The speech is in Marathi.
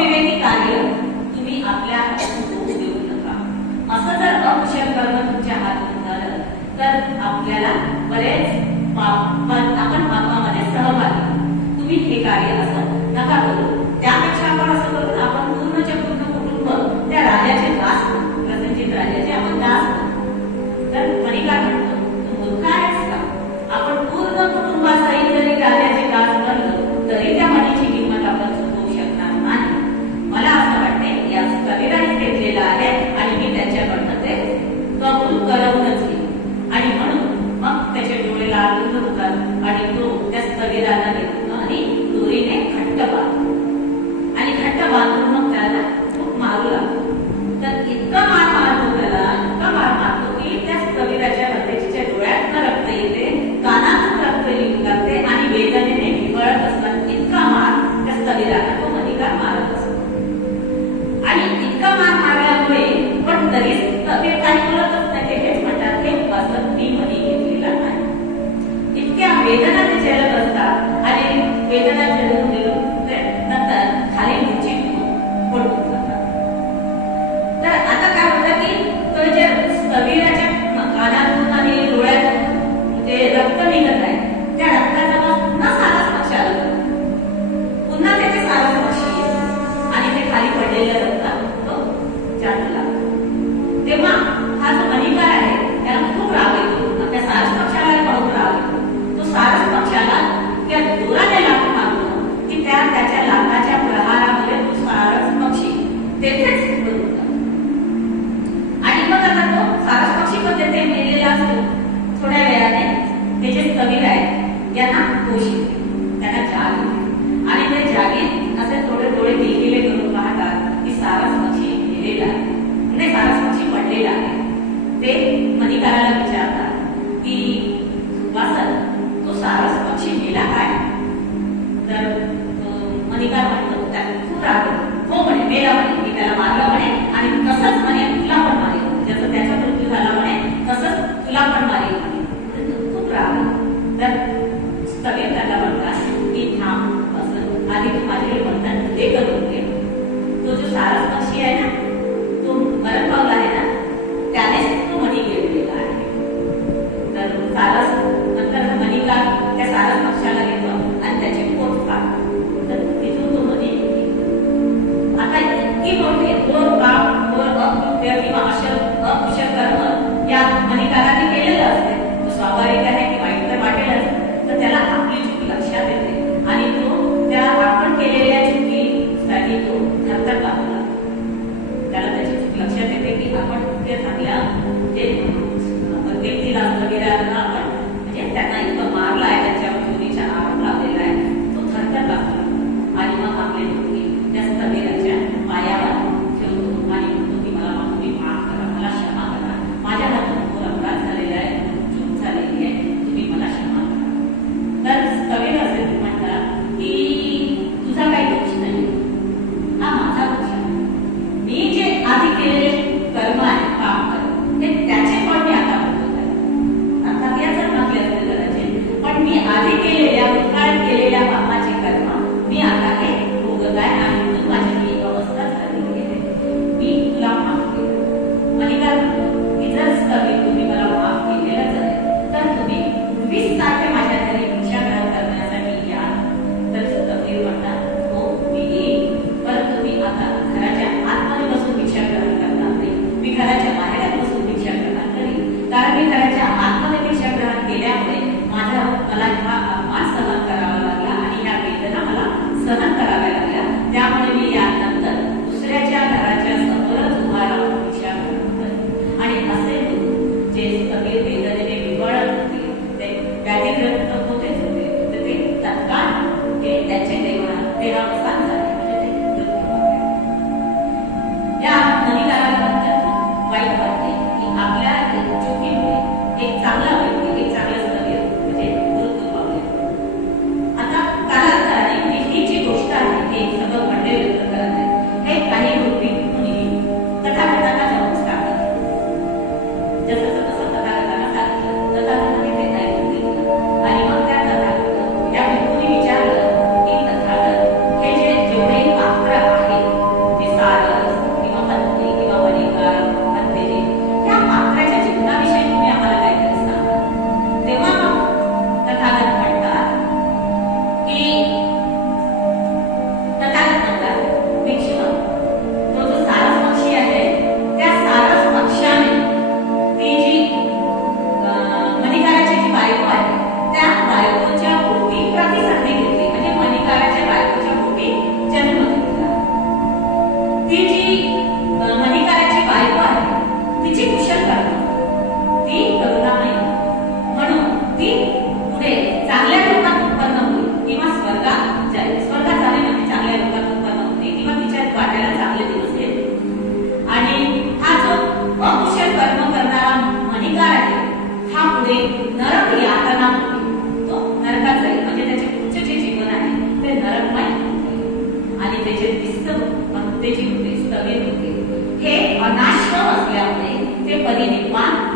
अविवेकी कार्य तुम्ही आपल्या हातून होऊ देऊ नका. असं जर अकुशल कर्म तुमच्या हातून झालं तर आपल्याला बरेच आपण पापामध्ये सहभागी. तुम्ही हे कार्य असं नका करू. त्यापेक्षा आपण असं करू, आपण पूर्णच्या पूर्ण कुटुंब त्या राजाचे दास, प्रसंजित राजाचे आपण दास. तर म्हणे काय म्हणतो, तू मूर्ख आहेस का? आपण पूर्ण कुटुंबासहित जरी राजाचे दास बनलो तरी त्या मनीची किंमत आपण चुकवू शकणार नाही. मला असं वाटते या कबीराने घेतलेलं आहे आणि मी त्याच्याकडनं ते कबूल करवूनच घेईन. आणि म्हणून मग त्याचे डोळे लालून होतात आणि तो त्या कबीराला घेतो आणि दोरीने घट्ट बांधतो आणि घट्ट बांधून मग त्याला खूप मारू लागतो. तर इतका मार मारतो त्याला, इतका मार मारतो की त्या कबीराच्या त्याच्या डोळ्यात रक्त येते, कानातून रक्त येऊ लागते आणि वेदनेने विवळत असतात. इतका मार त्या कबीराला तो मनिकार मारत असतो. आणि इतका मार मारल्यामुळे पण तरी कबीर काही बोलतच नाही. हेच म्हणतात हे असं मी मनी घेतलेला नाही. इतक्या वेदना ते झेलत असतात आणि वेदना झेलून नंतर खाली उंची पडून जातात. तर आता काय होतं की तो जे कबीराच्या कानातून आणि डोळ्यातून जे रक्त निघत आहे त्या रक्ताचा मग पुन्हा सारस पक्षाला जातो. पुन्हा त्याचे सारस पक्षी आणि ते खाली पडलेलं रक्त तो चाटू लागतो. तेव्हा हा जो मनिकार आहे त्याला खूप राग येतो. त्या सारस पक्षाला बहुत राग येतो. तो सारस पक्षाला त्या दोराने लागून मारतो की त्याच्या लाथाच्या प्रहारामुळे तो सारस पक्षी तेथेच मरून जातो. आणि मग आता तो सारस पक्षी पण तेथे मेलेला असतो. थोड्या वेळाने ते जे कबीर आहेत त्यांना होश येते, त्यांना जाग येते आणि ते जागीत असे थोडे थोडे किलकिले करून पाहतात की सारस पक्षी मेलेला आहे, नाही सारस पक्षी पडलेला आहे. ते मनिकाराला विचारतात की वासन तो सारस पक्षी मेला काय? तर मनिकार म्हणतो त्याला खूप राग हो म्हणे, मेला म्हणे, मी त्याला मारलं म्हणे आणि तसंच म्हणे तुला पण मारेल, जसं त्याचा मृत्यू झाला म्हणे तसंच तुला पण मारेल म्हणे. खूप राग. तर कबीर त्याला म्हणतात की थांब, असं आधी तू माझे बंधन ते करून घे. तो जो सारस पक्षी आहे ना तो मरण पावला आहे ना त्यानेच तो मणी घेतलेला आहे. तर सारस नंतर मनिकार त्या सारस पक्षाला घेतो आणि त्याची पोच काढतो. तर तिथून तो उत्तेजित होते, स्थगित होते. हे अनाश्रम असल्यामुळे ते परिनिर्वाण